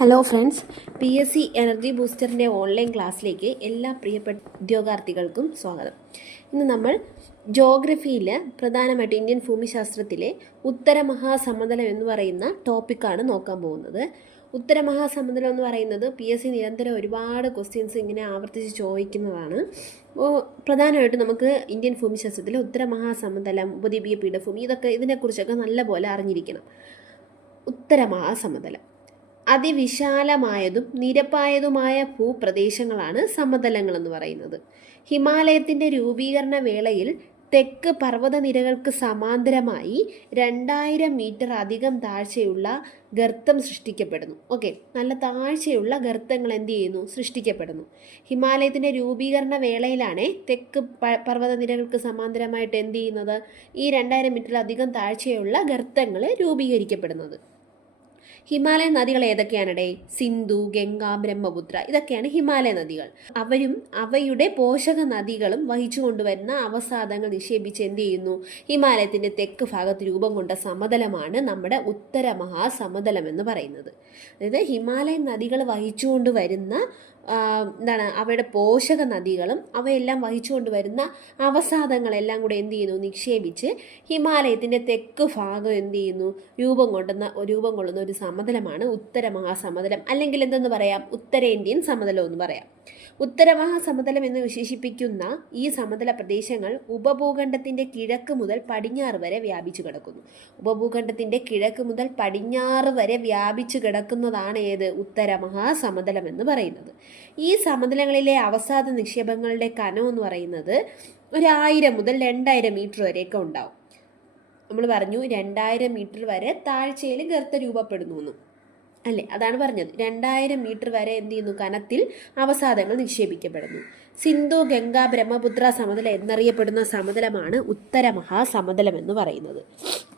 Hello friends P S C energy ബൂസ്റ്ററിന്റെ online ക്ലാസ്സിലേക്ക് എല്ലാ പ്രിയപ്പെട്ട ഉദ്യോഗാർത്ഥികൾക്കും സ്വാഗതം. ഇന്ന് നമ്മൾ ജോഗ്രഫിയിൽ പ്രധാനമായിട്ട് ഇന്ത്യൻ ഭൂമിശാസ്ത്രത്തിലെ ഉത്തരമഹാസമതലം എന്ന് പറയുന്ന ടോപ്പിക്കാണ് നോക്കാൻ പോകുന്നത്. ഉത്തരമഹാസമതലം എന്ന് പറയുന്നത് പി എസ് സി നിരന്തരം ഒരുപാട് ക്വസ്റ്റ്യൻസ് ഇങ്ങനെ ആവർത്തിച്ച് ചോദിക്കുന്നതാണ്. പ്രധാനമായിട്ടും നമുക്ക് ഇന്ത്യൻ ഭൂമിശാസ്ത്രത്തിലെ ഉത്തരമഹാസമതലം ഉപദ്വീപീയ പീഠഭൂമി ഇതൊക്കെ ഇതിനെക്കുറിച്ചൊക്കെ നല്ലപോലെ അറിഞ്ഞിരിക്കണം. ഉത്തരമഹാസമതലം. അതിവിശാലമായതും നിരപ്പായതുമായ ഭൂപ്രദേശങ്ങളാണ് സമതലങ്ങൾ എന്ന് പറയുന്നത്. ഹിമാലയത്തിന്റെ രൂപീകരണ വേളയിൽ തെക്ക് പർവതനിരകൾക്ക് സമാന്തരമായി രണ്ടായിരം മീറ്റർ അധികം താഴ്ചയുള്ള ഗർത്തം സൃഷ്ടിക്കപ്പെടുന്നു. ഓക്കെ നല്ല താഴ്ചയുള്ള ഗർത്തങ്ങൾ എന്ത് ചെയ്യുന്നു? സൃഷ്ടിക്കപ്പെടുന്നു. ഹിമാലയത്തിന്റെ രൂപീകരണ വേളയിലാണ് തെക്ക് പർവതനിരകൾക്ക് സമാന്തരമായിട്ട് എന്ത് ചെയ്യുന്നത്? ഈ രണ്ടായിരം മീറ്ററിലധികം താഴ്ചയുള്ള ഗർത്തങ്ങൾ രൂപീകരിക്കപ്പെടുന്നത്. ഹിമാലയൻ നദികൾ ഏതൊക്കെയാണടേ? സിന്ധു ഗംഗ ബ്രഹ്മപുത്ര ഇതൊക്കെയാണ് ഹിമാലയ നദികൾ. അവരും അവയുടെ പോഷക നദികളും വഹിച്ചു കൊണ്ടുവരുന്ന അവസാദങ്ങൾ നിക്ഷേപിച്ച് എന്ത് ചെയ്യുന്നു? ഹിമാലയത്തിന്റെ തെക്ക് ഭാഗത്ത് രൂപം കൊണ്ട സമതലമാണ് നമ്മുടെ ഉത്തര മഹാസമതലം എന്ന് പറയുന്നത്. അതായത് ഹിമാലയൻ നദികൾ വഹിച്ചുകൊണ്ട് വരുന്ന എന്താണ് അവയുടെ പോഷക നദികളും അവയെല്ലാം വഹിച്ചുകൊണ്ട് വരുന്ന അവസാദങ്ങളെല്ലാം കൂടെ എന്ത് ചെയ്യുന്നു? നിക്ഷേപിച്ച് ഹിമാലയത്തിന്റെ തെക്ക് ഭാഗം എന്ത് ചെയ്യുന്നു? രൂപം കൊണ്ടുന്ന രൂപം കൊള്ളുന്ന ഒരു സമതലമാണ് ഉത്തര മഹാസമതലം അല്ലെങ്കിൽ എന്തെന്ന് പറയാം? ഉത്തരേന്ത്യൻ സമതലം എന്ന് പറയാം. ഉത്തരമഹാസമതലം എന്ന് വിശേഷിപ്പിക്കുന്ന ഈ സമതല പ്രദേശങ്ങൾ ഉപഭൂഖണ്ഡത്തിന്റെ കിഴക്ക് മുതൽ പടിഞ്ഞാറ് വരെ വ്യാപിച്ചു കിടക്കുന്നു. ഉപഭൂഖണ്ഡത്തിന്റെ കിഴക്ക് മുതൽ പടിഞ്ഞാറ് വരെ വ്യാപിച്ചു കിടക്കുന്നതാണ് ഏത്? ഉത്തരമഹാസമതലം എന്ന് പറയുന്നത്. ഈ സമതലങ്ങളിലെ അവസാദ നിക്ഷേപങ്ങളുടെ കനം എന്ന് പറയുന്നത് ഒരു ആയിരം മുതൽ രണ്ടായിരം മീറ്റർ വരെയൊക്കെ ഉണ്ടാവും. നമ്മൾ പറഞ്ഞു രണ്ടായിരം മീറ്റർ വരെ താഴ്ചയിൽ ഗർത്ത രൂപപ്പെടുന്നു എന്ന്. അല്ലേ? അതാണ് പറഞ്ഞത്. രണ്ടായിരം മീറ്റർ വരെ എന്ത് ചെയ്യുന്നു? കനത്തിൽ അവസാദങ്ങൾ നിക്ഷേപിക്കപ്പെടുന്നു. സിന്ധു ഗംഗ ബ്രഹ്മപുത്ര സമതല എന്നറിയപ്പെടുന്ന സമതലമാണ് ഉത്തര മഹാസമതലം എന്ന് പറയുന്നത്.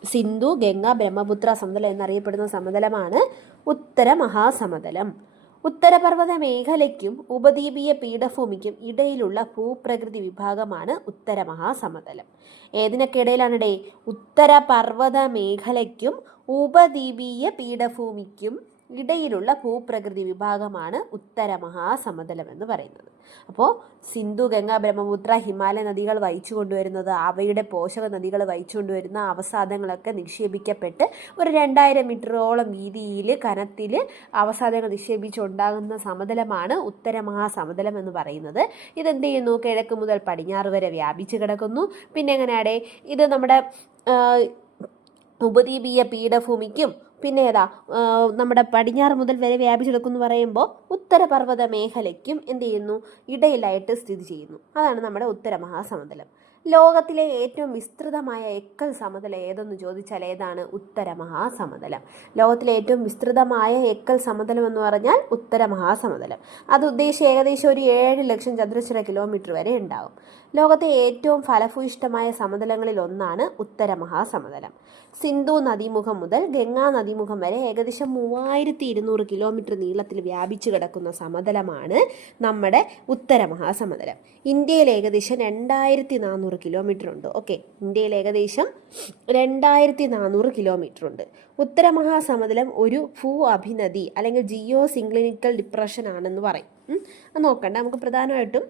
സിന്ധു ഗംഗ ബ്രഹ്മപുത്ര സമതലം എന്നറിയപ്പെടുന്ന സമതലമാണ് ഉത്തര മഹാസമതലം. ഉത്തരപർവത മേഖലയ്ക്കും ഉപദ്വീപീയ പീഠഭൂമിക്കും ഇടയിലുള്ള ഭൂപ്രകൃതി വിഭാഗമാണ് ഉത്തരമഹാസമതലം. ഏതിനൊക്കെ ഇടയിലാണിടേ ഉത്തരപർവത മേഖലയ്ക്കും ഉപദ്വീപീയ പീഠഭൂമിക്കും ഇടയിലുള്ള ഭൂപ്രകൃതി വിഭാഗമാണ് ഉത്തരമഹാസമതലം എന്ന് പറയുന്നത്. അപ്പോൾ സിന്ധു ഗംഗ ബ്രഹ്മപുത്ര ഹിമാലയ നദികൾ വഹിച്ചു കൊണ്ടുവരുന്നത് അവയുടെ പോഷക നദികൾ വഹിച്ചു കൊണ്ടുവരുന്ന അവസാദങ്ങളൊക്കെ നിക്ഷേപിക്കപ്പെട്ട് ഒരു രണ്ടായിരം മീറ്ററോളം വീതിയിൽ കനത്തിൽ അവസാദങ്ങൾ നിക്ഷേപിച്ചുണ്ടാകുന്ന സമതലമാണ് ഉത്തരമഹാസമതലം എന്ന് പറയുന്നത്. ഇതെന്ത് ചെയ്യുന്നു? കിഴക്ക് മുതൽ പടിഞ്ഞാറ് വരെ വ്യാപിച്ചു കിടക്കുന്നു. പിന്നെ എങ്ങനെയാടെ? ഇത് നമ്മുടെ ഉപദ്വീപീയ പീഠഭൂമിക്കും പിന്നെ ഏതാ നമ്മുടെ പടിഞ്ഞാറ് മുതൽ വരെ വ്യാപിച്ചെടുക്കുന്നു പറയുമ്പോൾ ഉത്തരപർവത മേഖലയ്ക്കും എന്ത് ചെയ്യുന്നു? ഇടയിലായിട്ട് സ്ഥിതി ചെയ്യുന്നു. അതാണ് നമ്മുടെ ഉത്തരമഹാസമതലം. ലോകത്തിലെ ഏറ്റവും വിസ്തൃതമായ എക്കൽ സമതലം ഏതെന്ന് ചോദിച്ചാൽ ഏതാണ്? ഉത്തരമഹാസമതലം ലോകത്തിലെ ഏറ്റവും വിസ്തൃതമായ എക്കൽ സമതലം എന്ന് പറഞ്ഞാൽ ഉത്തരമഹാസമതലം അത് ഉദ്ദേശിച്ച് ഏകദേശം ഒരു ഏഴ് ലക്ഷം ചതുരശ്ര കിലോമീറ്റർ വരെ ഉണ്ടാകും ലോകത്തെ ഏറ്റവും ഫലഭൂയിഷ്ടമായ സമതലങ്ങളിൽ ഒന്നാണ് ഉത്തരമഹാസമതലം സിന്ധു നദീമുഖം മുതൽ ഗംഗാ നദീമുഖം വരെ ഏകദേശം മൂവായിരത്തി ഇരുന്നൂറ് കിലോമീറ്റർ നീളത്തിൽ വ്യാപിച്ചു കിടക്കുന്ന സമതലമാണ് നമ്മുടെ ഉത്തരമഹാസമതലം ഇന്ത്യയിൽ ഏകദേശം രണ്ടായിരത്തി നാനൂറ് കിലോമീറ്റർ ഉണ്ട് ഓക്കെ ഇന്ത്യയിൽ ഏകദേശം രണ്ടായിരത്തി നാനൂറ് കിലോമീറ്റർ ഉണ്ട് ഉത്തരമഹാസമതലം ഒരു ഭൂ അഭിനദി അല്ലെങ്കിൽ ജിയോ സിംഗ്ലിനിക്കൽ ഡിപ്രഷൻ ആണെന്ന് പറയും. അത് നോക്കണ്ട നമുക്ക് പ്രധാനമായിട്ടും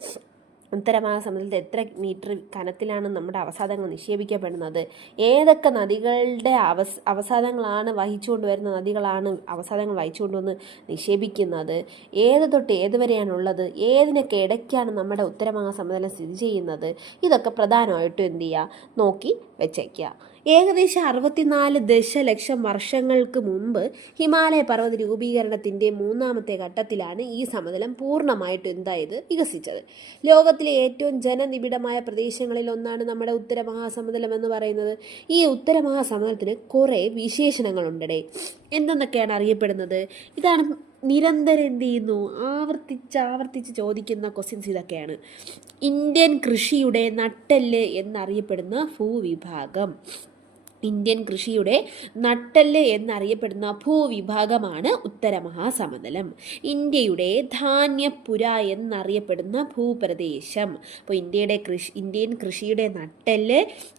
ഉത്തരമഹാസമുദ്രത്തിൽ എത്ര മീറ്റർ കനത്തിലാണ് നമ്മുടെ അവസാദങ്ങൾ നിക്ഷേപിക്കപ്പെടുന്നത്? ഏതൊക്കെ നദികളുടെ അവസ് അവസാദങ്ങളാണ് വഹിച്ചുകൊണ്ടുവരുന്ന നദികളാണ് അവസാദങ്ങൾ വഹിച്ചുകൊണ്ടുവന്ന് നിക്ഷേപിക്കുന്നത്? ഏത് തൊട്ട് ഏത് വരെയാണുള്ളത്? ഏതിനൊക്കെ ഇടയ്ക്കാണ് നമ്മുടെ ഉത്തരമഹാസമുദ്രം സ്ഥിതി ചെയ്യുന്നത്? ഇതൊക്കെ പ്രധാനമായിട്ടും എന്ത് ചെയ്യുക? നോക്കി വെച്ചേക്കുക. ഏകദേശം അറുപത്തിനാല് ദശലക്ഷം വർഷങ്ങൾക്ക് മുമ്പ് ഹിമാലയ പർവത രൂപീകരണത്തിന്റെ മൂന്നാമത്തെ ഘട്ടത്തിലാണ് ഈ സമതലം പൂർണമായിട്ട് എന്തായത് വികസിച്ചത്. ലോകത്തിലെ ഏറ്റവും ജനനിബിഡമായ പ്രദേശങ്ങളിൽ ഒന്നാണ് നമ്മുടെ ഉത്തരമഹാസമതലം എന്ന് പറയുന്നത്. ഈ ഉത്തരമഹാസമതലത്തിന് കുറേ വിശേഷണങ്ങളുണ്ടടേ. എന്തെന്നൊക്കെയാണ് അറിയപ്പെടുന്നത്? ഇതാണ് നിരന്തരം എന്ത് ചെയ്യുന്നു? ആവർത്തിച്ച് ആവർത്തിച്ച് ചോദിക്കുന്ന ക്വസ്റ്റ്യൻസ് ഇതൊക്കെയാണ്. ഇന്ത്യൻ കൃഷിയുടെ നട്ടെല്ല് എന്നറിയപ്പെടുന്ന ഭൂവിഭാഗം. ഇന്ത്യൻ കൃഷിയുടെ നട്ടൽ എന്നറിയപ്പെടുന്ന ഭൂവിഭാഗമാണ് ഉത്തരമഹാസമതലം. ഇന്ത്യയുടെ ധാന്യപ്പുര എന്നറിയപ്പെടുന്ന ഭൂപ്രദേശം. അപ്പോൾ ഇന്ത്യയുടെ കൃഷി ഇന്ത്യൻ കൃഷിയുടെ നട്ടൽ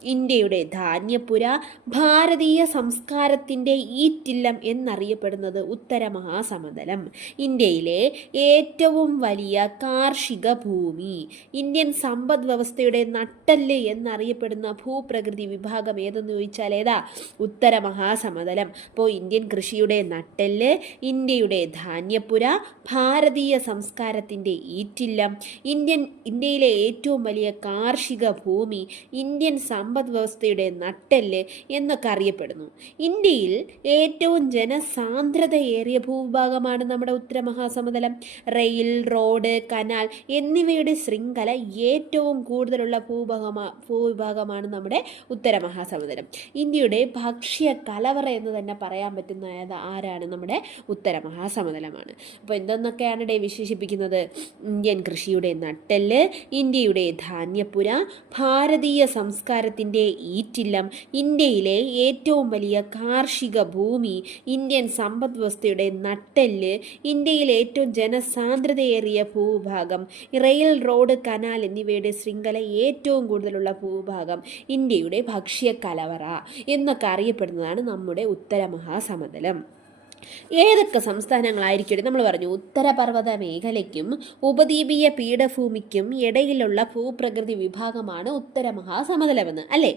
ഇന്ത്യയുടെ ധാന്യപുര ഭാരതീയ സംസ്കാരത്തിന്റെ ഈറ്റില്ലം എന്നറിയപ്പെടുന്നത് ഉത്തരമഹാസമതലം. ഇന്ത്യയിലെ ഏറ്റവും വലിയ കാർഷിക ഭൂമി ഇന്ത്യൻ സമ്പദ് വ്യവസ്ഥയുടെ നട്ടൽ എന്നറിയപ്പെടുന്ന ഭൂപ്രകൃതി വിഭാഗം ഏതെന്ന് ചോദിച്ചാൽ ഏതാ? ഉത്തര മഹാസമതലം അപ്പോൾ ഇന്ത്യൻ കൃഷിയുടെ നട്ടെല്ല് ഇന്ത്യയുടെ ധാന്യപ്പുര ഭാരതീയ സംസ്കാരത്തിന്റെ ഈറ്റില്ലം. ഇന്ത്യൻ ഇന്ത്യയിലെ ഏറ്റവും വലിയ കാർഷിക ഭൂമി ഇന്ത്യൻ സമ്പദ് വ്യവസ്ഥയുടെ നട്ടെല്ല് എന്നൊക്കെ അറിയപ്പെടുന്നു. ഇന്ത്യയിൽ ഏറ്റവും ജനസാന്ദ്രതയേറിയ ഭൂവിഭാഗമാണ് നമ്മുടെ ഉത്തര മഹാസമതലം റെയിൽ റോഡ് കനാൽ എന്നിവയുടെ ശൃംഖല ഏറ്റവും കൂടുതലുള്ള ഭൂഭാഗമാ ഭൂവിഭാഗമാണ് നമ്മുടെ ഉത്തര മഹാസമുദ്രം ഇന്ത്യയുടെ ഭക്ഷ്യ കലവറ എന്ന് തന്നെ പറയാൻ പറ്റുന്ന ആരാണ്? നമ്മുടെ ഉത്തര മഹാസമതലമാണ്. അപ്പോൾ എന്തെന്നൊക്കെയാണ് ഇവിടെ വിശേഷിപ്പിക്കുന്നത്? ഇന്ത്യൻ കൃഷിയുടെ നട്ടെല്ല് ഇന്ത്യയുടെ ധാന്യപ്പുര ഭാരതീയ സംസ്കാരത്തിന്റെ ഈറ്റില്ലം ഇന്ത്യയിലെ ഏറ്റവും വലിയ കാർഷിക ഭൂമി ഇന്ത്യൻ സമ്പദ് വ്യവസ്ഥയുടെ നട്ടെല്ല് ഇന്ത്യയിലെ ഏറ്റവും ജനസാന്ദ്രതയേറിയ ഭൂഭാഗം റെയിൽ റോഡ് കനാൽ എന്നിവയുടെ ശൃംഖല ഏറ്റവും കൂടുതലുള്ള ഭൂഭാഗം ഇന്ത്യയുടെ ഭക്ഷ്യ കലവറ. എന്നൊക്കെ അറിയപ്പെടുന്നതാണ് നമ്മുടെ ഉത്തര മഹാസമതലം ഏതൊക്കെ സംസ്ഥാനങ്ങളായിരിക്കട്ടെ നമ്മൾ പറഞ്ഞു. ഉത്തരപർവത മേഖലയ്ക്കും ഉപദ്വീപീയ പീഠഭൂമിക്കും ഇടയിലുള്ള ഭൂപ്രകൃതി വിഭാഗമാണ് ഉത്തര മഹാസമതലമെന്ന് അല്ലേ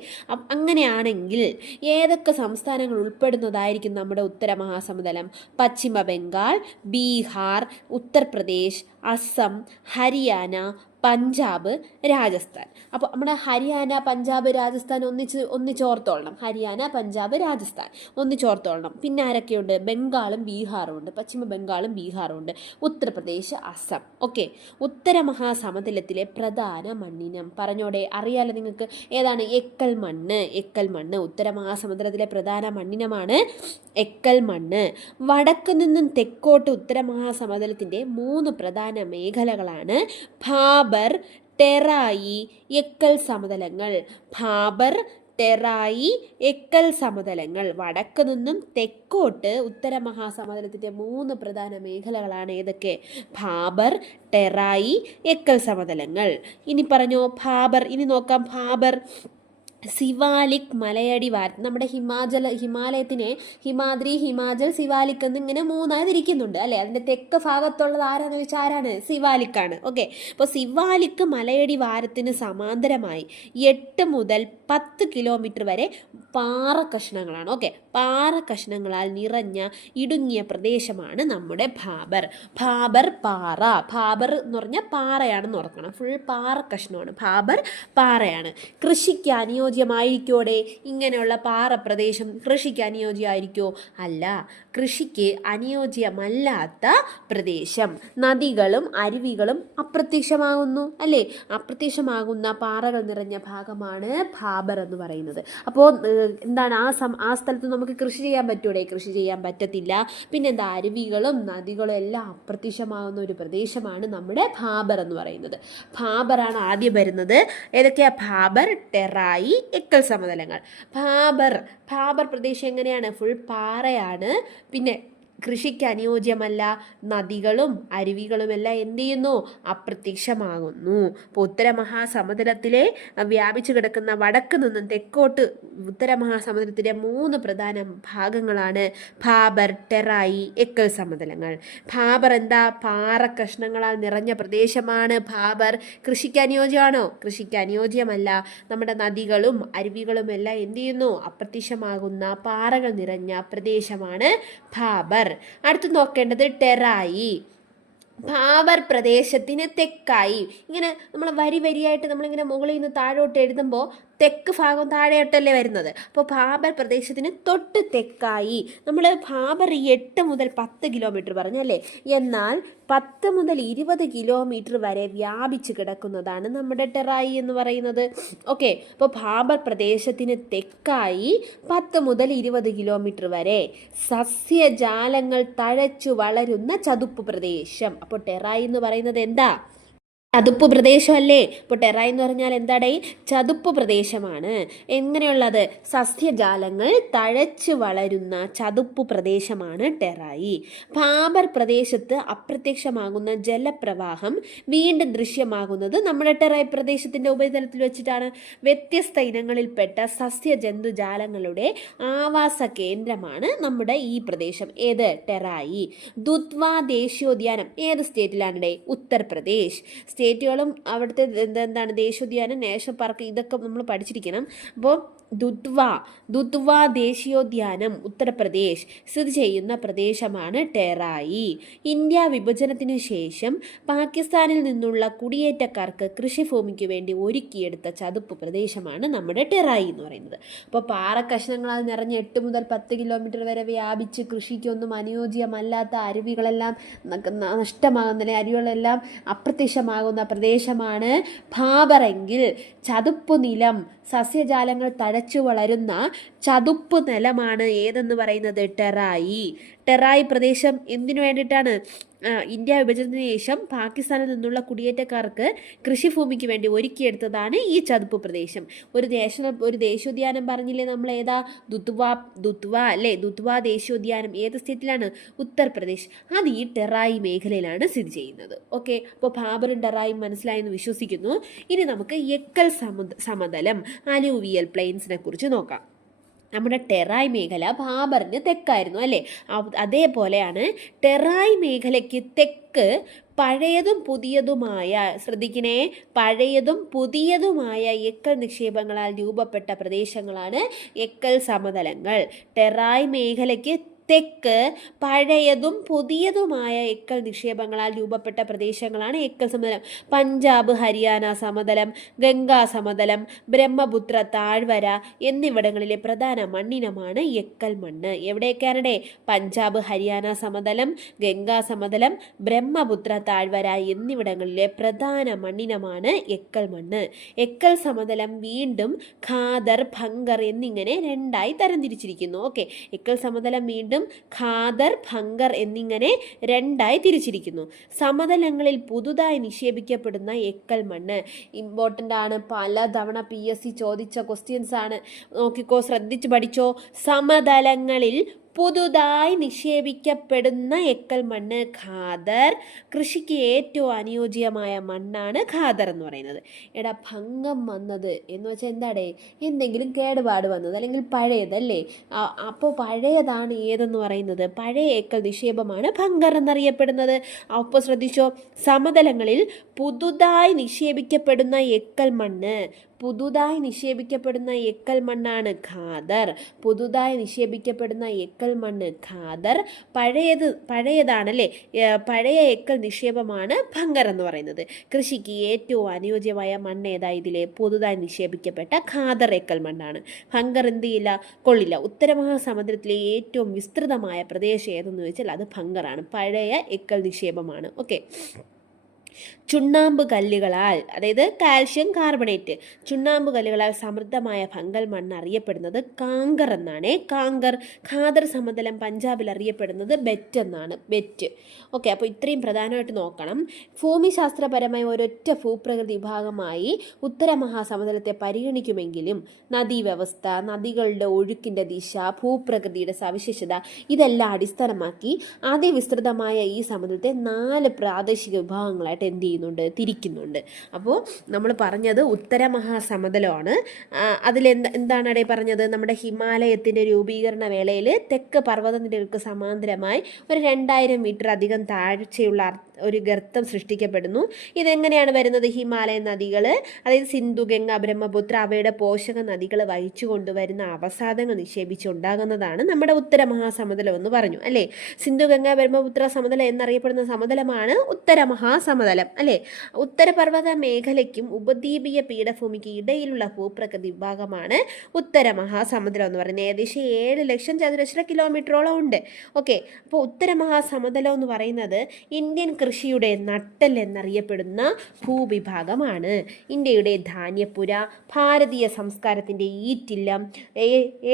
അങ്ങനെയാണെങ്കിൽ ഏതൊക്കെ സംസ്ഥാനങ്ങൾ ഉൾപ്പെടുന്നതായിരിക്കും നമ്മുടെ ഉത്തര മഹാസമതലം പശ്ചിമ ബംഗാൾ ബീഹാർ ഉത്തർപ്രദേശ് അസം ഹരിയാന പഞ്ചാബ് രാജസ്ഥാൻ. അപ്പോൾ നമ്മുടെ ഹരിയാന പഞ്ചാബ് രാജസ്ഥാൻ ഒന്നിച്ച് ഒന്നിച്ചോർത്തോളണം ഹരിയാന പഞ്ചാബ് രാജസ്ഥാൻ ഒന്നിച്ചോർത്തോളണം. പിന്നെ ആരൊക്കെയുണ്ട്? ബംഗാളും ബീഹാറും ഉണ്ട്. പശ്ചിമ ബംഗാളും ബീഹാറും ഉണ്ട്. ഉത്തർപ്രദേശ് അസം. ഓക്കെ. ഉത്തര മഹാസമതലത്തിലെ പ്രധാന മണ്ണിനം. പറഞ്ഞോടെ അറിയാലോ നിങ്ങൾക്ക്? ഏതാണ്? എക്കൽ മണ്ണ്. എക്കൽ മണ്ണ് ഉത്തര മഹാസമുദ്രത്തിലെ പ്രധാന മണ്ണിനമാണ് എക്കൽ മണ്ണ്. വടക്ക് നിന്നും തെക്കോട്ട് ഉത്തര മഹാസമതലത്തിന്റെ മൂന്ന് പ്രധാന മേഖലകളാണ് ഭാബർ ടെറായി എക്കൽ സമതലങ്ങൾ. ഭാബർ ടെറായി എക്കൽ സമതലങ്ങൾ. വടക്ക് നിന്നും തെക്കോട്ട് ഉത്തര മഹാസമതലത്തിന്റെ മൂന്ന് പ്രധാന മേഖലകളാണ് ഏതൊക്കെ? ഭാബർ ടെറായി എക്കൽ സമതലങ്ങൾ. ഇനി പറഞ്ഞോ ഭാബർ. ഇനി നോക്കാം ഭാബർ. സിവാലിക് മലയടി വാരം നമ്മുടെ ഹിമാചല ഹിമാലയത്തിനെ ഹിമാദ്രി ഹിമാചൽ സിവാലിക് എന്ന് ഇങ്ങനെ മൂന്നായി തിരിക്കുന്നുണ്ട് അല്ലേ? അതിന്റെ തെക്ക് ഭാഗത്തുള്ളത് ആരാന്ന് ചോദിച്ചാൽ ആരാണ്? സിവാലിക്കാണ്. ഓക്കെ. അപ്പോൾ സിവാലിക്ക് മലയടി വാരത്തിന് സമാന്തരമായി എട്ട് മുതൽ പത്ത് കിലോമീറ്റർ വരെ പാറ കഷ്ണങ്ങളാണ്. ഓക്കെ. പാറ കഷ്ണങ്ങളാൽ നിറഞ്ഞ ഇടുങ്ങിയ പ്രദേശമാണ് നമ്മുടെ ഭാബർ. ഭാബർ പാറ. ഭാബർ എന്ന് പറഞ്ഞാൽ പാറയാണെന്ന് ഓർക്കണം. ഫുൾ പാറ കഷ്ണമാണ്. ഭാബർ പാറയാണ്. കൃഷിക്ക് അനുയോജ്യമായിരിക്കോടെ ഇങ്ങനെയുള്ള പാറ പ്രദേശം കൃഷിക്ക് അനുയോജ്യമായിരിക്കോ അല്ല. കൃഷിക്ക് അനുയോജ്യമല്ലാത്ത പ്രദേശം. നദികളും അരുവികളും അപ്രത്യക്ഷമാകുന്നു. അല്ലേ? അപ്രത്യക്ഷമാകുന്ന പാറകൾ നിറഞ്ഞ ഭാഗമാണ് ഭാബർ എന്ന് പറയുന്നത്. അപ്പോൾ എന്താണ് ആ സം ആ സ്ഥലത്ത് നമുക്ക് കൃഷി ചെയ്യാൻ പറ്റൂടെ? കൃഷി ചെയ്യാൻ പറ്റത്തില്ല. പിന്നെ എന്താ അരുവികളും നദികളും എല്ലാം അപ്രത്യക്ഷമാകുന്ന ഒരു പ്രദേശമാണ് നമ്മുടെ ഭാബർ എന്ന് പറയുന്നത്. ഭാബറാണ് ആദ്യം വരുന്നത്. ഏതൊക്കെയാ? ഭാബർ ടെറായി എക്കൽ സമതലങ്ങൾ. ഭാബർ ഭാബർ പ്രദേശം എങ്ങനെയാണ്? ഫുൾ പാറയാണ്. പിന്നെ കൃഷിക്ക് അനുയോജ്യമല്ല. നദികളും അരുവികളുമെല്ലാം എന്ത് ചെയ്യുന്നു? അപ്രത്യക്ഷമാകുന്നു. അപ്പോൾ ഉത്തരമഹാസമുദ്രത്തിലെ വ്യാപിച്ചു കിടക്കുന്ന വടക്ക് നിന്നും തെക്കോട്ട് ഉത്തര മഹാസമുദ്രത്തിലെ മൂന്ന് പ്രധാന ഭാഗങ്ങളാണ് ഭാബർ ടെറായി എക്കൽ സമതലങ്ങൾ. ഭാബർ എന്താ? പാറ കഷ്ണങ്ങളാൽ നിറഞ്ഞ പ്രദേശമാണ് ഭാബർ. കൃഷിക്ക് അനുയോജ്യമാണോ? കൃഷിക്ക് അനുയോജ്യമല്ല. നമ്മുടെ നദികളും അരുവികളും എല്ലാം എന്ത് ചെയ്യുന്നു? അപ്രത്യക്ഷമാകുന്ന പാറകൾ നിറഞ്ഞ പ്രദേശമാണ് ഭാബർ. അടുത്ത് നോക്കേണ്ടത് ടെറായി. ഭാവർ പ്രദേശത്തിന് തെക്കായി. ഇങ്ങനെ നമ്മൾ വരി വരിയായിട്ട് നമ്മളിങ്ങനെ മുകളിൽ നിന്ന് താഴോട്ട് എഴുതുമ്പോൾ തെക്ക് ഭാഗം താഴെയോട്ടല്ലേ വരുന്നത്? അപ്പോൾ ഭാബർ പ്രദേശത്തിന് തൊട്ട് തെക്കായി. നമ്മൾ ഭാബർ ഈ എട്ട് മുതൽ പത്ത് കിലോമീറ്റർ പറഞ്ഞല്ലേ എന്നാൽ പത്ത് മുതൽ ഇരുപത് കിലോമീറ്റർ വരെ വ്യാപിച്ച് കിടക്കുന്നതാണ് നമ്മുടെ ടെറായി എന്ന് പറയുന്നത്. ഓക്കെ അപ്പോൾ ഭാബർ പ്രദേശത്തിന് തെക്കായി പത്ത് മുതൽ ഇരുപത് കിലോമീറ്റർ വരെ സസ്യജാലങ്ങൾ തഴച്ചു വളരുന്ന ചതുപ്പ് പ്രദേശം. അപ്പോൾ ടെറായി എന്ന് പറയുന്നത് എന്താ? ചതുപ്പ് പ്രദേശമല്ലേ? ഇപ്പോൾ ടെറ എന്ന് പറഞ്ഞാൽ എന്താടേ? ചതുപ്പ് പ്രദേശമാണ്. എങ്ങനെയുള്ളത്? സസ്യജാലങ്ങൾ തഴച്ചു വളരുന്ന ചതുപ്പ് പ്രദേശമാണ് ടെറായി. പാമ്പർ പ്രദേശത്ത് അപ്രത്യക്ഷമാകുന്ന ജലപ്രവാഹം വീണ്ടും ദൃശ്യമാകുന്നത് നമ്മുടെ ടെറായി പ്രദേശത്തിന്റെ ഉപരിതലത്തിൽ വെച്ചിട്ടാണ്. വ്യത്യസ്ത ഇനങ്ങളിൽപ്പെട്ട സസ്യജന്തുജാലങ്ങളുടെ ആവാസ കേന്ദ്രമാണ് നമ്മുടെ ഈ പ്രദേശം. ഏത്? ടെറായി. ദുത്വ ദേശീയോദ്യാനം ഏത് സ്റ്റേറ്റിലാണ് ഉത്തർപ്രദേശ്. സ്റ്റേറ്റുകളും അവിടുത്തെ എന്ത് എന്താണ് ദേശീയോദ്യാനം നാഷണൽ പാർക്ക് ഇതൊക്കെ നമ്മൾ പഠിച്ചിരിക്കണം. അപ്പോൾ ദുത്വ ദുദ്വ ദേശീയോദ്യാനം ഉത്തർപ്രദേശ് സ്ഥിതി ചെയ്യുന്ന പ്രദേശമാണ് ടെറായി. ഇന്ത്യ വിഭജനത്തിനു ശേഷം പാകിസ്ഥാനിൽ നിന്നുള്ള കുടിയേറ്റക്കാർക്ക് കൃഷിഭൂമിക്ക് വേണ്ടി ഒരുക്കിയെടുത്ത ചതുപ്പ് പ്രദേശമാണ് നമ്മുടെ ടെറായി എന്ന് പറയുന്നത്. അപ്പോൾ പാറക്കഷ്ണങ്ങളാൽ നിറഞ്ഞ എട്ട് മുതൽ പത്ത് കിലോമീറ്റർ വരെ വ്യാപിച്ച് കൃഷിക്കൊന്നും അനുയോജ്യമല്ലാത്ത അരുവികളെല്ലാം നഷ്ടമാകുന്ന അരുവികളെല്ലാം അപ്രത്യക്ഷമാകുന്ന പ്രദേശമാണ്. ഭാബറെങ്കിൽ ചതുപ്പ് നിലം സസ്യജാലങ്ങൾ തഴച്ചു വളരുന്ന ചതുപ്പ് നിലമാണ് ഏതെന്ന് പറയുന്നത് ടെറായി. ടെറായി പ്രദേശം എന്തിനു വേണ്ടിയിട്ടാണ്? ഇന്ത്യ വിഭജനത്തിന് ശേഷം പാകിസ്ഥാനിൽ നിന്നുള്ള കുടിയേറ്റക്കാർക്ക് കൃഷിഭൂമിക്ക് വേണ്ടി ഒരുക്കിയെടുത്തതാണ് ഈ ചതുപ്പ് പ്രദേശം. ഒരു നാഷണൽ ഒരു ദേശീയോദ്യാനം പറഞ്ഞില്ലേ നമ്മൾ ഏതാ? ദുത്വ ദുത്വ അല്ലേ? ദുത്വ ദേശീയോദ്യാനം ഏത് സ്റ്റേറ്റിലാണ് ഉത്തർപ്രദേശ്. അത് ഈ ടെറായി മേഖലയിലാണ് സ്ഥിതി ചെയ്യുന്നത്. ഓക്കെ? അപ്പോൾ ഭാബറും ടെറായും മനസ്സിലായെന്ന് വിശ്വസിക്കുന്നു. ഇനി നമുക്ക് എക്കൽ സമതലം അലൂവിയൽ പ്ലെയിൻസിനെ കുറിച്ച് നോക്കാം. നമ്മുടെ ടെറായ് മേഖല ഭാബറിന് തെക്കായിരുന്നു അല്ലേ? അതേപോലെയാണ് ടെറായ് മേഖലയ്ക്ക് തെക്ക് പഴയതും പുതിയതുമായ ശ്രദ്ധിക്കണേ പഴയതും പുതിയതുമായ എക്കൽ നിക്ഷേപങ്ങളാൽ രൂപപ്പെട്ട പ്രദേശങ്ങളാണ് എക്കൽ സമതലങ്ങൾ. ടെറായ് മേഖലയ്ക്ക് തെക്ക് പഴയതും പുതിയതുമായ എക്കൽ നിക്ഷേപങ്ങളാൽ രൂപപ്പെട്ട പ്രദേശങ്ങളാണ് എക്കൽ സമതലം. പഞ്ചാബ് ഹരിയാന സമതലം ഗംഗാ സമതലം ബ്രഹ്മപുത്ര താഴ്വര എന്നിവിടങ്ങളിലെ പ്രധാന മണ്ണിനമാണ് എക്കൽ മണ്ണ്. എവിടെയൊക്കെയാണേ പഞ്ചാബ് ഹരിയാന സമതലം ഗംഗാ സമതലം ബ്രഹ്മപുത്ര താഴ്വര എന്നിവിടങ്ങളിലെ പ്രധാന മണ്ണിനമാണ് എക്കൽ മണ്ണ്. എക്കൽ സമതലം വീണ്ടും ഖാദർ ഭങ്കർ എന്നിങ്ങനെ രണ്ടായി തരംതിരിച്ചിരിക്കുന്നു ഓക്കെ. എക്കൽ സമതലം വീണ്ടും ഖാദർ ഭങ്കർ എന്നിങ്ങനെ രണ്ടായി തിരിച്ചിരിക്കുന്നു. സമതലങ്ങളിൽ പുതുതായി നിക്ഷേപിക്കപ്പെടുന്ന എക്കൽ മണ്ണ്. ഇമ്പോർട്ടന്റ് ആണ്. പലതവണ പി എസ് സി ചോദിച്ച ക്വസ്റ്റ്യൻസ് ആണ്. നോക്കിക്കോ ശ്രദ്ധിച്ച് പഠിച്ചോ. സമതലങ്ങളിൽ പുതുതായി നിക്ഷേപിക്കപ്പെടുന്ന എക്കൽ മണ്ണ് ഖാദർ കൃഷിക്ക് ഏറ്റവും അനുയോജ്യമായ മണ്ണാണ് ഖാദർ എന്ന് പറയുന്നത്. എടാ ഭംഗം വന്നത് എന്ന് വെച്ചാൽ എന്താടേ? എന്തെങ്കിലും കേടുപാട് വന്നത് അല്ലെങ്കിൽ പഴയതല്ലേ? അപ്പോൾ പഴയതാണ് ഏതെന്ന് പറയുന്നത്? പഴയ എക്കൽ നിക്ഷേപമാണ് ഭംഗർ എന്നറിയപ്പെടുന്നത്. അപ്പോൾ ശ്രദ്ധിച്ചോ സമതലങ്ങളിൽ പുതുതായി നിക്ഷേപിക്കപ്പെടുന്ന എക്കൽ മണ്ണ് പുതുതായി നിക്ഷേപിക്കപ്പെടുന്ന എക്കൽ മണ്ണാണ് ഖാദർ. പുതുതായി നിക്ഷേപിക്കപ്പെടുന്ന എക്കൽ മണ്ണ് ഖാദർ പഴയത് പഴയതാണല്ലേ? പഴയ എക്കൽ നിക്ഷേപമാണ് ഭംഗർ എന്ന് പറയുന്നത്. കൃഷിക്ക് ഏറ്റവും അനുയോജ്യമായ മണ്ണ് ഏതാ ഇതിലെ? പുതുതായി നിക്ഷേപിക്കപ്പെട്ട ഖാദർ എക്കൽ മണ്ണാണ്. ഭംഗർ എന്ത് ചെയ്യില്ല? കൊള്ളില്ല. ഉത്തരമഹാസമുദ്രത്തിലെ ഏറ്റവും വിസ്തൃതമായ പ്രദേശം ഏതെന്ന് വെച്ചാൽ അത് ഭംഗറാണ് പഴയ എക്കൽ നിക്ഷേപമാണ്. ഓക്കെ. ചുണ്ണാമ്പ് കല്ലുകളാൽ അതായത് കാൽഷ്യം കാർബണേറ്റ് ചുണ്ണാമ്പ് കല്ലുകളാൽ സമൃദ്ധമായ ഭങ്കൽ മണ്ണ് അറിയപ്പെടുന്നത് കാങ്കർ എന്നാണ്. കാങ്കർ ഖാദർ സമതലം പഞ്ചാബിൽ അറിയപ്പെടുന്നത് ബെറ്റ് എന്നാണ്. ബെറ്റ്. ഓക്കെ അപ്പോൾ ഇത്രയും പ്രധാനമായിട്ട് നോക്കണം. ഭൂമിശാസ്ത്രപരമായ ഒരൊറ്റ ഭൂപ്രകൃതി വിഭാഗമായി ഉത്തര മഹാസമതലത്തെ പരിഗണിക്കുമെങ്കിലും നദീവ്യവസ്ഥ നദികളുടെ ഒഴുക്കിന്റെ ദിശ ഭൂപ്രകൃതിയുടെ സവിശേഷത ഇതെല്ലാം അടിസ്ഥാനമാക്കി അതിവിസ്തൃതമായ ഈ സമതലത്തെ നാല് പ്രാദേശിക വിഭാഗങ്ങളായിട്ട് എന്ത് ചെയ്യുന്നുണ്ട് തിരിക്കുന്നുണ്ട്. അപ്പോൾ നമ്മൾ പറഞ്ഞത് ഉത്തരമഹാസമതലമാണ് അതിലെന്ത് എന്താണ് അവിടെ പറഞ്ഞത്? നമ്മുടെ ഹിമാലയത്തിന്റെ രൂപീകരണ വേളയിൽ തെക്ക് പർവതനിരകൾക്ക് സമാന്തരമായി ഒരു രണ്ടായിരം മീറ്റർ അധികം താഴ്ചയുള്ള ഒരു ഗർത്തം സൃഷ്ടിക്കപ്പെടുന്നു. ഇതെങ്ങനെയാണ് വരുന്നത്? ഹിമാലയ നദികൾ അതായത് സിന്ധു ഗംഗ ബ്രഹ്മപുത്ര അവയുടെ പോഷക നദികൾ വഹിച്ചു കൊണ്ടുവരുന്ന അവസാദങ്ങൾ നിക്ഷേപിച്ചുണ്ടാകുന്നതാണ് നമ്മുടെ ഉത്തര മഹാസമതലം എന്ന് പറഞ്ഞു അല്ലേ? സിന്ധു ഗംഗ ബ്രഹ്മപുത്ര സമതലം എന്നറിയപ്പെടുന്ന സമതലമാണ് ഉത്തര മഹാസമതലം അല്ലേ? ഉത്തരപർവത മേഖലയ്ക്കും ഉപദ്വീപീയ പീഠഭൂമിക്ക് ഇടയിലുള്ള ഭൂപ്രകൃതി വിഭാഗമാണ് ഉത്തര മഹാസമുദ്രം എന്ന് പറയുന്നത്. ഏകദേശം ഏഴ് ലക്ഷം ചതുരശ്ര കിലോമീറ്ററോളം ഉണ്ട്. ഓക്കെ അപ്പോൾ ഉത്തര മഹാസമുദ്രം എന്ന് പറയുന്നത് ഇന്ത്യൻ കൃഷിയുടെ നട്ടൽ എന്നറിയപ്പെടുന്ന ഭൂവിഭാഗമാണ്. ഇന്ത്യയുടെ ധാന്യപ്പുര ഭാരതീയ സംസ്കാരത്തിന്റെ ഈറ്റില്ലം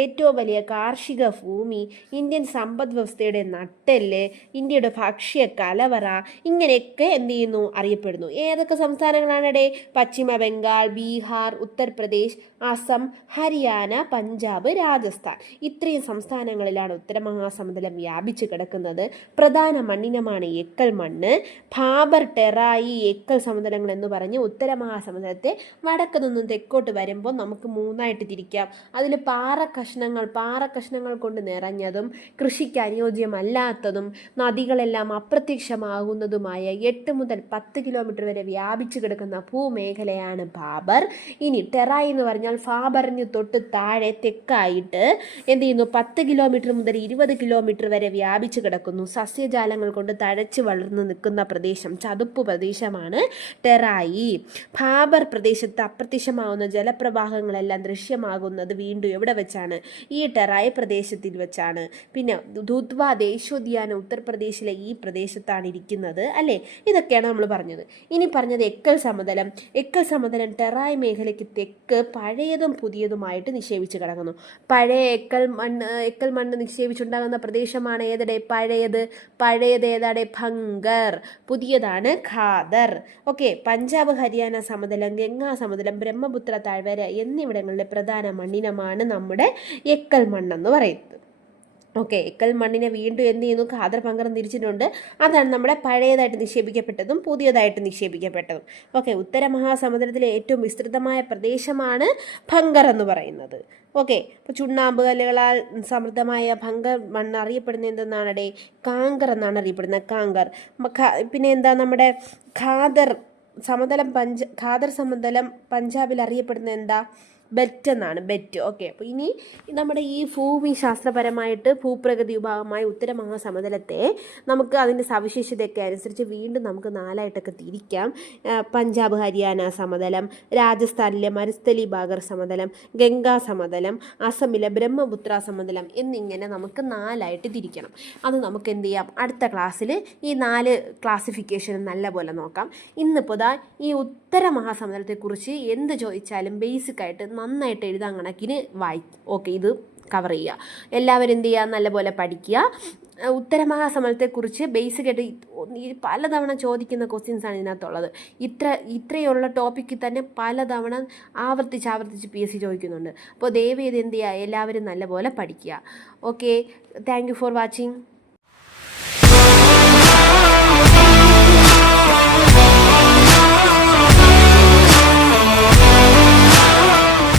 ഏറ്റവും വലിയ കാർഷിക ഭൂമി ഇന്ത്യൻ സമ്പദ് വ്യവസ്ഥയുടെ നട്ടെല്ല് ഇന്ത്യയുടെ ഭക്ഷ്യ കലവറ ഇങ്ങനെയൊക്കെ എന്ത് ചെയ്യുന്നു? അറിയപ്പെടുന്നു. ഏതൊക്കെ സംസ്ഥാനങ്ങളാണ് പശ്ചിമ ബംഗാൾ ബീഹാർ ഉത്തർപ്രദേശ് അസം ഹരിയാന പഞ്ചാബ് രാജസ്ഥാൻ. ഇത്രയും സംസ്ഥാനങ്ങളിലാണ് ഉത്തര മഹാസമതലം വ്യാപിച്ചു കിടക്കുന്നത്. പ്രധാന മണ്ണിനമാണ് എക്കൽ മണ്ണ്. ഭാബർ ടെറായി എക്കൽ സമതലങ്ങൾ എന്ന് പറഞ്ഞ് ഉത്തര മഹാസമതലത്തെ വടക്ക് നിന്നും തെക്കോട്ട് വരുമ്പോൾ നമുക്ക് മൂന്നായിട്ട് തിരിക്കാം. അതിൽ പാറ കഷ്ണങ്ങൾ പാറ കഷ്ണങ്ങൾ കൊണ്ട് നിറഞ്ഞതും കൃഷിക്ക് അനുയോജ്യമല്ലാത്തതും നദികളെല്ലാം അപ്രത്യക്ഷമാകുന്നതുമായ എട്ട് മുതൽ പത്ത് കിലോമീറ്റർ വരെ വ്യാപിച്ചു കിടക്കുന്ന ഭൂമേഖലയാണ് ബാബർ. ഇനി ടെറായി എന്ന് പറഞ്ഞാൽ ഫാബറിന് തൊട്ട് താഴെ തെക്കായിട്ട് എന്ത് ചെയ്യുന്നു? പത്ത് കിലോമീറ്റർ മുതൽ ഇരുപത് കിലോമീറ്റർ വരെ വ്യാപിച്ചു കിടക്കുന്നു. സസ്യജാലങ്ങൾ കൊണ്ട് തഴച്ചു വളർന്നു നിൽക്കുന്ന പ്രദേശം ചതുപ്പ് പ്രദേശമാണ് ടെറായി. ഫാബർ പ്രദേശത്ത് അപ്രത്യക്ഷമാവുന്ന ജലപ്രവാഹങ്ങളെല്ലാം ദൃശ്യമാകുന്നത് വീണ്ടും എവിടെ വെച്ചാണ്? ഈ ടെറായി പ്രദേശത്തിൽ വെച്ചാണ്. പിന്നെ ദുധ്വ ദേശോദ്യാനം ഉത്തർപ്രദേശിലെ ഈ പ്രദേശത്താണ് ഇരിക്കുന്നത് അല്ലേ? ഇതൊക്കെയാണ് നമ്മൾ പറഞ്ഞത്. ഇനി പറഞ്ഞത് എക്കൽ സമതലം. എക്കൽ സമതലം ടെറായ് മേഖലയ്ക്ക് തെക്ക് പഴയതും പുതിയതുമായിട്ട് നിക്ഷേപിച്ച് കിടക്കുന്നു. പഴയ എക്കൽ മണ്ണ് എക്കൽ മണ്ണ് നിക്ഷേപിച്ചുണ്ടാകുന്ന പ്രദേശമാണ് ഏതടെ? പഴയത് പഴയത് ഏതാടെ? ഭങ്കർ. പുതിയതാണ് ഖാദർ. ഓക്കെ പഞ്ചാബ് ഹരിയാന സമതലം ഗംഗാ സമതലം ബ്രഹ്മപുത്ര താഴ്വര എന്നിവിടങ്ങളിലെ പ്രധാന മണ്ണിനമാണ് നമ്മുടെ എക്കൽ മണ്ണെന്ന് പറയുന്നത്. ഓക്കെ എക്കൽ മണ്ണിനെ വീണ്ടും എന്ത് ചെയ്യുന്നു? ഖാദർ പങ്കർ തിരിച്ചിട്ടുണ്ട്. അതാണ് നമ്മുടെ പഴയതായിട്ട് നിക്ഷേപിക്കപ്പെട്ടതും പുതിയതായിട്ട് നിക്ഷേപിക്കപ്പെട്ടതും. ഓക്കെ ഉത്തര മഹാസമുദ്രത്തിലെ ഏറ്റവും വിസ്തൃതമായ പ്രദേശമാണ് ഭങ്കർ എന്ന് പറയുന്നത്. ഓക്കെ ഇപ്പോൾ ചുണ്ണാമ്പ് കല്ലുകളാൽ സമൃദ്ധമായ ഭങ്കർ മണ്ണ് അറിയപ്പെടുന്നത് എന്തെന്നാണ് കാങ്കർ എന്നാണ് അറിയപ്പെടുന്നത്. കാങ്കർ. പിന്നെ എന്താ നമ്മുടെ ഖാദർ സമതലം പഞ്ച ഖാദർ സമതലം പഞ്ചാബിൽ അറിയപ്പെടുന്നത് എന്താ? ബെറ്റ് എന്നാണ് ബെറ്റ്. ഓക്കെ അപ്പോൾ ഇനി നമ്മുടെ ഈ ഭൂമി ശാസ്ത്രപരമായിട്ട് ഭൂപ്രകൃതി വിഭാഗമായ ഉത്തരമഹാസമതലത്തെ നമുക്ക് അതിന്റെ സവിശേഷതയൊക്കെ അനുസരിച്ച് വീണ്ടും നമുക്ക് നാലായിട്ടൊക്കെ തിരിക്കാം. പഞ്ചാബ് ഹരിയാന സമതലം രാജസ്ഥാനിലെ മരുസ്ഥലി ബാഗർ സമതലം ഗംഗാ സമതലം അസമിലെ ബ്രഹ്മപുത്ര സമതലം എന്നിങ്ങനെ നമുക്ക് നാലായിട്ട് തിരിക്കണം. അത് നമുക്ക് എന്ത് ചെയ്യാം? അടുത്ത ക്ലാസ്സിൽ ഈ നാല് ക്ലാസിഫിക്കേഷൻ നല്ലപോലെ നോക്കാം. ഇന്നിപ്പോൾ ദാ ഈ ഉത്തര മഹാസമുദ്രത്തെക്കുറിച്ച് എന്ത് ചോദിച്ചാലും ബേസിക്കായിട്ട് നന്നായിട്ട് എഴുതാൻ കണക്കിന് വായി ഓക്കെ ഇത് കവർ ചെയ്യുക. എല്ലാവരും എന്ത് ചെയ്യുക? നല്ലപോലെ പഠിക്കുക. ഉത്തരമഹാസമരത്തെക്കുറിച്ച് ബേസിക് ആയിട്ട് പലതവണ ചോദിക്കുന്ന ക്വസ്റ്റ്യൻസ് ആണ് ഇതിനകത്തുള്ളത്. ഇത്ര ഇത്രയുള്ള ടോപ്പിക്കിൽ തന്നെ പലതവണ ആവർത്തിച്ച് ആവർത്തിച്ച് പി എസ് സി ചോദിക്കുന്നുണ്ട്. അപ്പോൾ ദയവ് ചെയ്ത് എന്ത് ചെയ്യുക? എല്ലാവരും നല്ലപോലെ പഠിക്കുക. Okay thank for watching